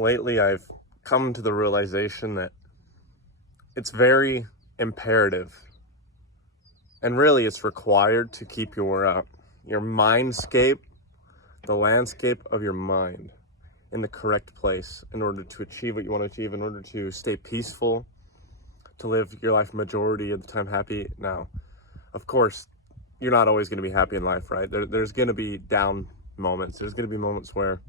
lately I've come to the realization that it's very imperative, and really it's required, to keep your mindscape, the landscape of your mind, in the correct place in order to achieve what you want to achieve, in order to stay peaceful, to live your life majority of the time happy. Now, of course, you're not always going to be happy in life, right? There's going to be down moments. There's going to be moments where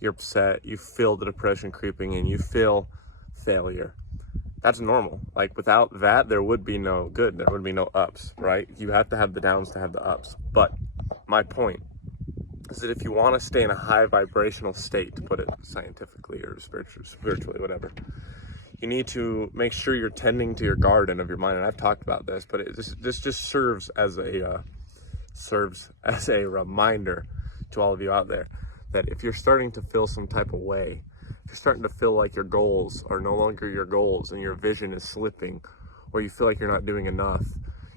you're upset, you feel the depression creeping in, you feel failure. That's normal. Like, without that, there would be no good. There would be no ups, right? You have to have the downs to have the ups. But my point is that if you want to stay in a high vibrational state, to put it scientifically or spiritually, whatever, you need to make sure you're tending to your garden of your mind. And I've talked about this, but this just serves as a reminder to all of you out there that if you're starting to feel some type of way, if you're starting to feel like your goals are no longer your goals and your vision is slipping, or you feel like you're not doing enough,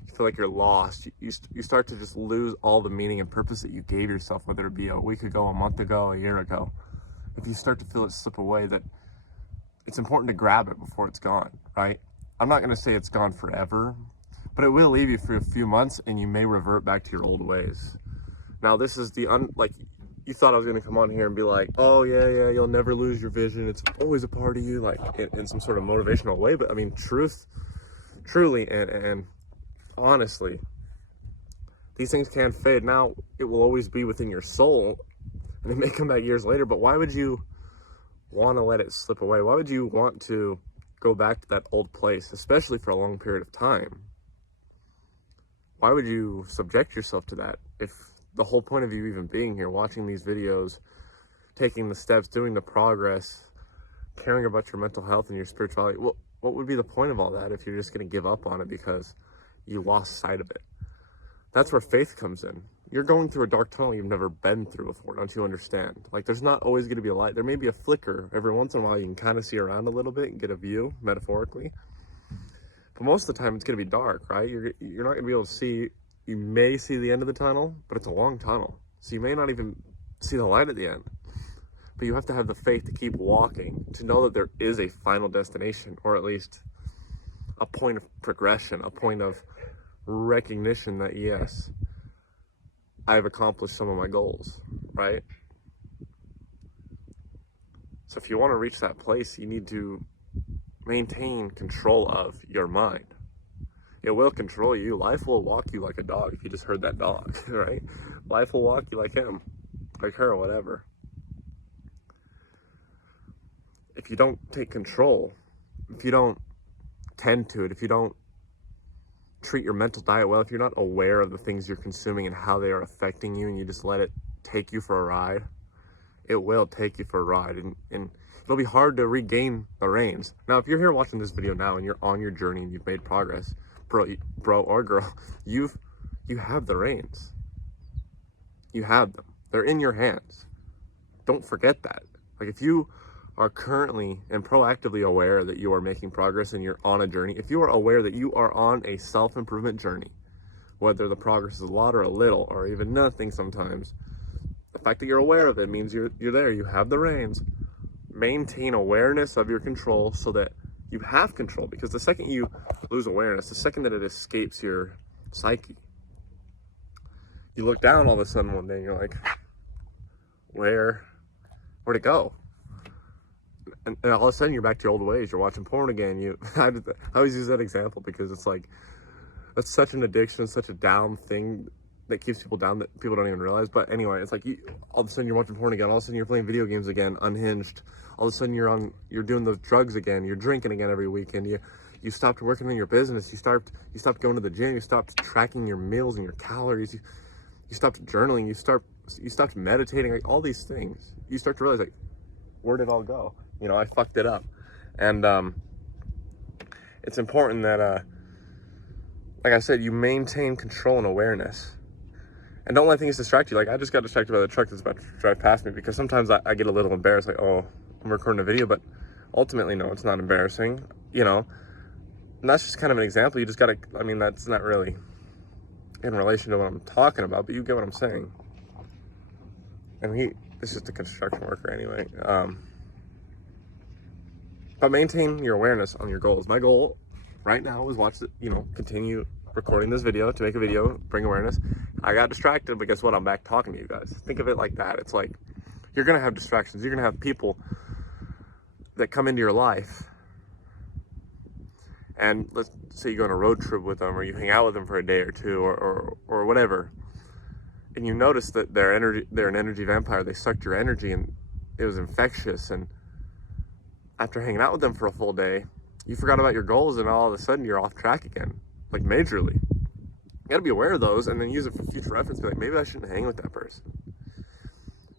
you feel like you're lost, you start to just lose all the meaning and purpose that you gave yourself, whether it be a week ago, a month ago, a year ago. If you start to feel it slip away, that it's important to grab it before it's gone, right? I'm not going to say it's gone forever, but it will leave you for a few months and you may revert back to your old ways. Now, this is you thought I was going to come on here and be like, oh yeah, you'll never lose your vision, it's always a part of you, like in some sort of motivational way. But I mean, truly and honestly, these things can fade. Now, it will always be within your soul, and it may come back years later, but why would you want to let it slip away? Why would you want to go back to that old place, especially for a long period of time? Why would you subject yourself to that if the whole point of you even being here, watching these videos, taking the steps, doing the progress, caring about your mental health and your spirituality, what would be the point of all that if you're just going to give up on it because you lost sight of it? That's where faith comes in. You're going through a dark tunnel you've never been through before, don't you understand? Like, there's not always going to be a light. There may be a flicker. Every once in a while you can kind of see around a little bit and get a view, metaphorically. But most of the time it's going to be dark, right? You're not going to be able to see. You may see the end of the tunnel, but it's a long tunnel. So you may not even see the light at the end. But you have to have the faith to keep walking, to know that there is a final destination, or at least a point of progression, a point of recognition that, yes, I've accomplished some of my goals, right? So if you want to reach that place, you need to maintain control of your mind. It will control you. Life will walk you like a dog, if you just heard that dog, right? Life will walk you like him, like her, whatever. If you don't take control, if you don't tend to it, if you don't treat your mental diet well, if you're not aware of the things you're consuming and how they are affecting you, and you just let it take you for a ride, it will take you for a ride, and it'll be hard to regain the reins. Now, if you're here watching this video now and you're on your journey and you've made progress, bro or girl, you have the reins. You have them. They're in your hands. Don't forget that. Like, if you are currently and proactively aware that you are making progress and you're on a journey, if you are aware that you are on a self-improvement journey, whether the progress is a lot or a little or even nothing sometimes, the fact that you're aware of it means you're there. You have the reins. Maintain awareness of your control so that you have control, because the second you lose awareness, the second that it escapes your psyche, you look down all of a sudden one day and you're like, where'd it go? And all of a sudden you're back to your old ways. You're watching porn again. I always use that example because it's like, that's such an addiction, such a down thing that keeps people down that people don't even realize. But anyway, it's like all of a sudden you're watching porn again. All of a sudden you're playing video games again, unhinged. All of a sudden you're doing those drugs again. You're drinking again every weekend. You stopped working on your business. You stopped going to the gym. You stopped tracking your meals and your calories. You stopped journaling. You stopped meditating. Like, all these things. You start to realize, like, where did it all go? I fucked it up. And it's important that like I said, you maintain control and awareness. And don't let things distract you. Like, I just got distracted by the truck that's about to drive past me, because sometimes I get a little embarrassed, like, oh, I'm recording a video, but ultimately, no, it's not embarrassing, And that's just kind of an example. You just gotta, that's not really in relation to what I'm talking about, but you get what I'm saying. And this is the construction worker anyway. But maintain your awareness on your goals. My goal right now is continue recording this video, to make a video, bring awareness. I got distracted, but guess what? I'm back talking to you guys. Think of it like that. It's like, you're gonna have distractions. You're gonna have people that come into your life, and let's say you go on a road trip with them, or you hang out with them for a day or two, or whatever, and you notice that they're an energy vampire. They sucked your energy, and it was infectious. And after hanging out with them for a full day, you forgot about your goals, and all of a sudden you're off track again, like majorly. You gotta be aware of those, and then use it for future reference. Be like, maybe I shouldn't hang with that person.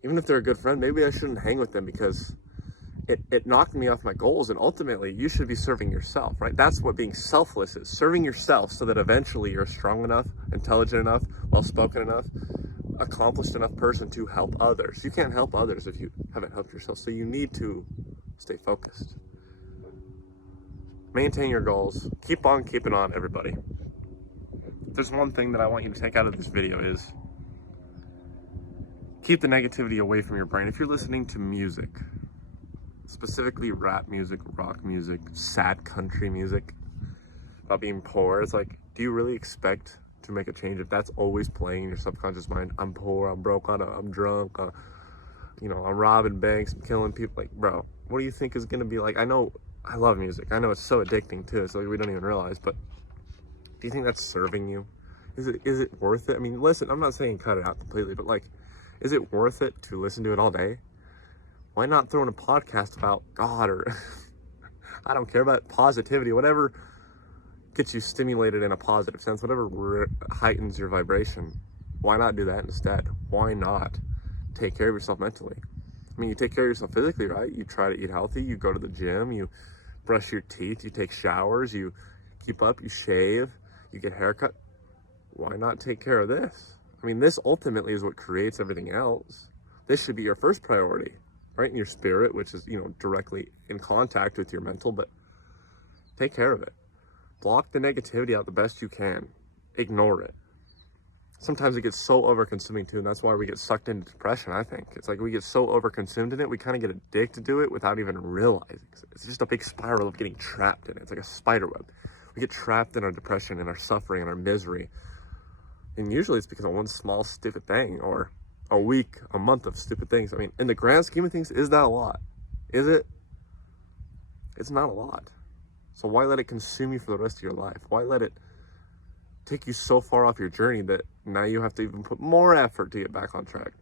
Even if they're a good friend, maybe I shouldn't hang with them because it knocked me off my goals. And ultimately, you should be serving yourself, right? That's what being selfless is, serving yourself, so that eventually you're strong enough, intelligent enough, well-spoken enough, accomplished enough person to help others. You can't help others if you haven't helped yourself. So you need to stay focused. Maintain your goals. Keep on keeping on, everybody. If there's one thing that I want you to take out of this video is keep the negativity away from your brain. If you're listening to music, specifically rap music, rock music, sad country music, about being poor, it's like, do you really expect to make a change if that's always playing in your subconscious mind? I'm poor, I'm broke, I'm drunk, I'm robbing banks, I'm killing people. Like, bro, what do you think is gonna be like? I know, I love music. I know it's so addicting too, so we don't even realize, but do you think that's serving you? Is it worth it? I mean, listen, I'm not saying cut it out completely, but like, is it worth it to listen to it all day? Why not throw in a podcast about God, or I don't care, about positivity, whatever gets you stimulated in a positive sense, whatever heightens your vibration. Why not do that instead? Why not take care of yourself mentally? I mean, you take care of yourself physically, right? You try to eat healthy, you go to the gym, you brush your teeth, you take showers, you keep up, you shave, you get a haircut. Why not take care of this? I mean, this ultimately is what creates everything else. This should be your first priority, right? In your spirit, which is, directly in contact with your mental, but take care of it. Block the negativity out the best you can. Ignore it. Sometimes it gets so over-consuming too, and that's why we get sucked into depression, I think. It's like we get so over-consumed in it, we kind of get addicted to it without even realizing. It's just a big spiral of getting trapped in it. It's like a spider web. We get trapped in our depression and our suffering and our misery. And usually it's because of one small stupid thing, or a week, a month of stupid things. I mean, in the grand scheme of things, is that a lot? Is it? It's not a lot. So why let it consume you for the rest of your life? Why let it take you so far off your journey that now you have to even put more effort to get back on track?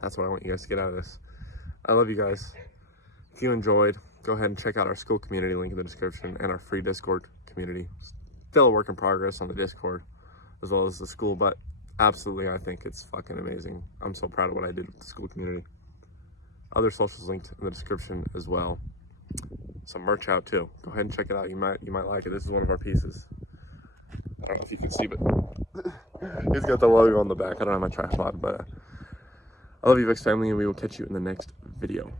That's what I want you guys to get out of this. I love you guys. If you enjoyed, go ahead and check out our school community link in the description, and our free Discord community. Still a work in progress on the Discord as well as the school, but absolutely, I think it's fucking amazing. I'm so proud of what I did with the school community. Other socials linked in the description as well. Some merch out too. Go ahead and check it out. You might like it. This is one of our pieces. I don't know if you can see, but it's got the logo on the back. I don't have my tripod, but I love you, VEXED family, and we will catch you in the next video.